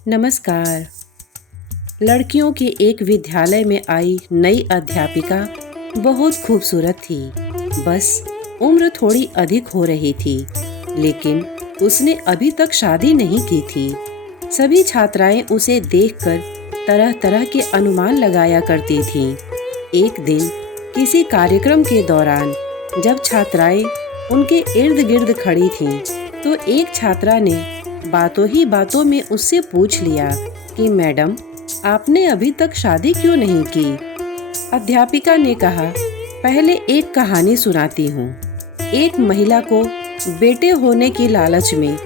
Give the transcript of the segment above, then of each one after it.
नमस्कार। लड़कियों के एक विद्यालय में आई नई अध्यापिका बहुत खूबसूरत थी। बस उम्र थोड़ी अधिक हो रही थी, लेकिन उसने अभी तक शादी नहीं की थी। सभी छात्राएं उसे देखकर तरह तरह के अनुमान लगाया करती थीं। एक दिन किसी कार्यक्रम के दौरान जब छात्राएं उनके इर्द गिर्द खड़ी थीं, तो एक छात्रा ने बातों ही बातों में उससे पूछ लिया कि मैडम, आपने अभी तक शादी क्यों नहीं की? अध्यापिका ने कहा, पहले एक कहानी सुनाती हूँ। एक महिला को बेटे होने की लालच में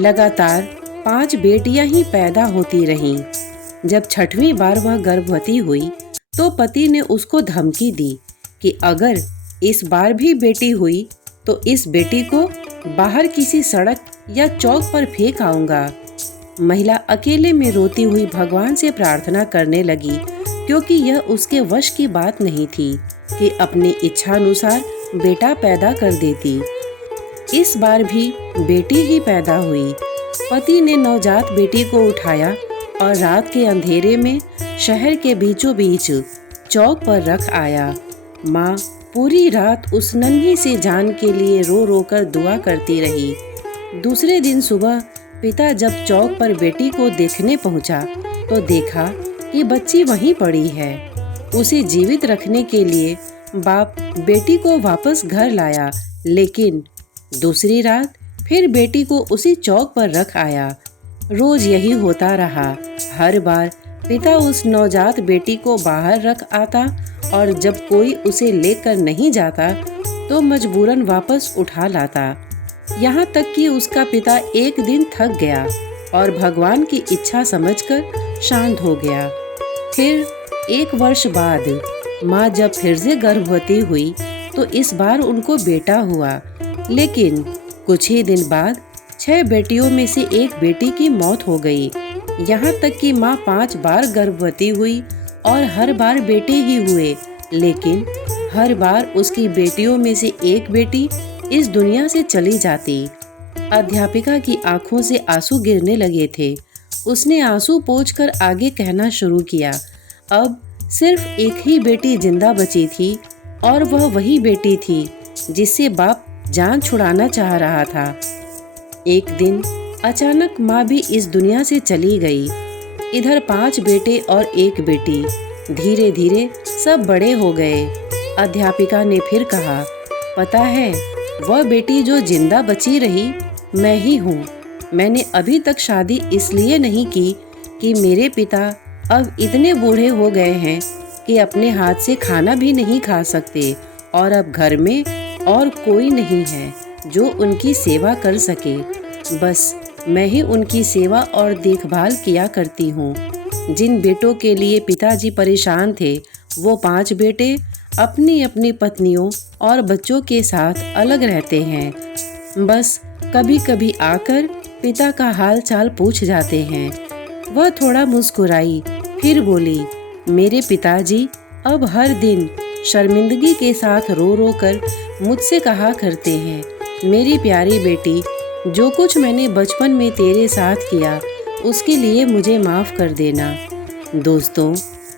लगातार 5 बेटियां ही पैदा होती रहीं। जब 6वीं बार वह गर्भवती हुई तो पति ने उसको धमकी दी कि अगर इस बार भी बेटी हुई तो इस बेटी को बाहर किसी सड़क या चौक पर फेंक आऊंगा। महिला अकेले में रोती हुई भगवान से प्रार्थना करने लगी, क्योंकि यह उसके वश की बात नहीं थी कि अपनी इच्छानुसार बेटा पैदा कर देती। इस बार भी बेटी ही पैदा हुई। पति ने नवजात बेटी को उठाया और रात के अंधेरे में शहर के बीचों बीच चौक पर रख आया। माँ पूरी रात उस नन्ही सी जान के लिए रो रो कर दुआ करती रही। दूसरे दिन सुबह पिता जब चौक पर बेटी को देखने पहुंचा तो देखा कि बच्ची वहीं पड़ी है। उसे जीवित रखने के लिए बाप बेटी को वापस घर लाया, लेकिन दूसरी रात फिर बेटी को उसी चौक पर रख आया। रोज यही होता रहा। हर बार पिता उस नवजात बेटी को बाहर रख आता और जब कोई उसे लेकर नहीं जाता तो मजबूरन वापस उठा लाता। यहाँ तक कि उसका पिता एक दिन थक गया और भगवान की इच्छा समझकर शांत हो गया। फिर 1 वर्ष बाद माँ जब फिर से गर्भवती हुई तो इस बार उनको बेटा हुआ, लेकिन कुछ ही दिन बाद 6 बेटियों में से एक बेटी की मौत हो गई। यहाँ तक कि माँ 5 बार गर्भवती हुई और हर बार बेटे ही हुए, लेकिन हर बार उसकी बेटियों में से एक बेटी इस दुनिया से चली जाती। अध्यापिका की आंखों से आंसू गिरने लगे थे। उसने आंसू पोंछकर आगे कहना शुरू किया, अब सिर्फ एक ही बेटी जिंदा बची थी और वह वही बेटी थी जिससे बाप जान छुड़ाना चाह रहा था। एक दिन अचानक माँ भी इस दुनिया से चली गई। इधर 5 बेटे और एक बेटी। धीरे धीरे सब बड़े हो गए। अध्यापिका ने फिर कहा, पता है, वह बेटी जो जिंदा बची रही मैं ही हूँ। मैंने अभी तक शादी इसलिए नहीं की कि मेरे पिता अब इतने बूढ़े हो गए हैं कि अपने हाथ से खाना भी नहीं खा सकते और अब घर में और कोई नहीं है जो उनकी सेवा कर सके। बस मैं ही उनकी सेवा और देखभाल किया करती हूँ। जिन बेटों के लिए पिताजी परेशान थे, वो 5 बेटे अपनी अपनी पत्नियों और बच्चों के साथ अलग रहते हैं। बस कभी कभी आकर पिता का हाल चाल पूछ जाते हैं। वह थोड़ा मुस्कुराई, फिर बोली, मेरे पिताजी अब हर दिन शर्मिंदगी के साथ रो रो कर मुझसे कहा करते हैं, मेरी प्यारी बेटी, जो कुछ मैंने बचपन में तेरे साथ किया उसके लिए मुझे माफ़ कर देना। दोस्तों,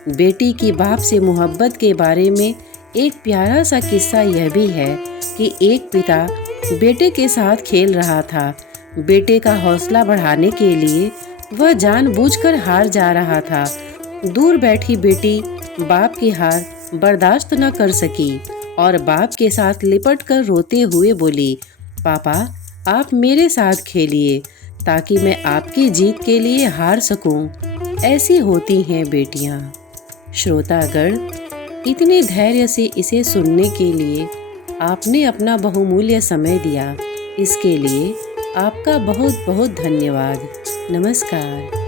बेटी की बाप से मोहब्बत के बारे में एक प्यारा सा किस्सा यह भी है कि एक पिता बेटे के साथ खेल रहा था। बेटे का हौसला बढ़ाने के लिए वह जानबूझकर हार जा रहा था। दूर बैठी बेटी बाप की हार बर्दाश्त न कर सकी और बाप के साथ लिपट कर रोते हुए बोली, पापा, आप मेरे साथ खेलिए ताकि मैं आपकी जीत के लिए हार सकूं। ऐसी होती हैं बेटियां। श्रोतागण, इतने धैर्य से इसे सुनने के लिए आपने अपना बहुमूल्य समय दिया। इसके लिए आपका बहुत बहुत धन्यवाद। नमस्कार।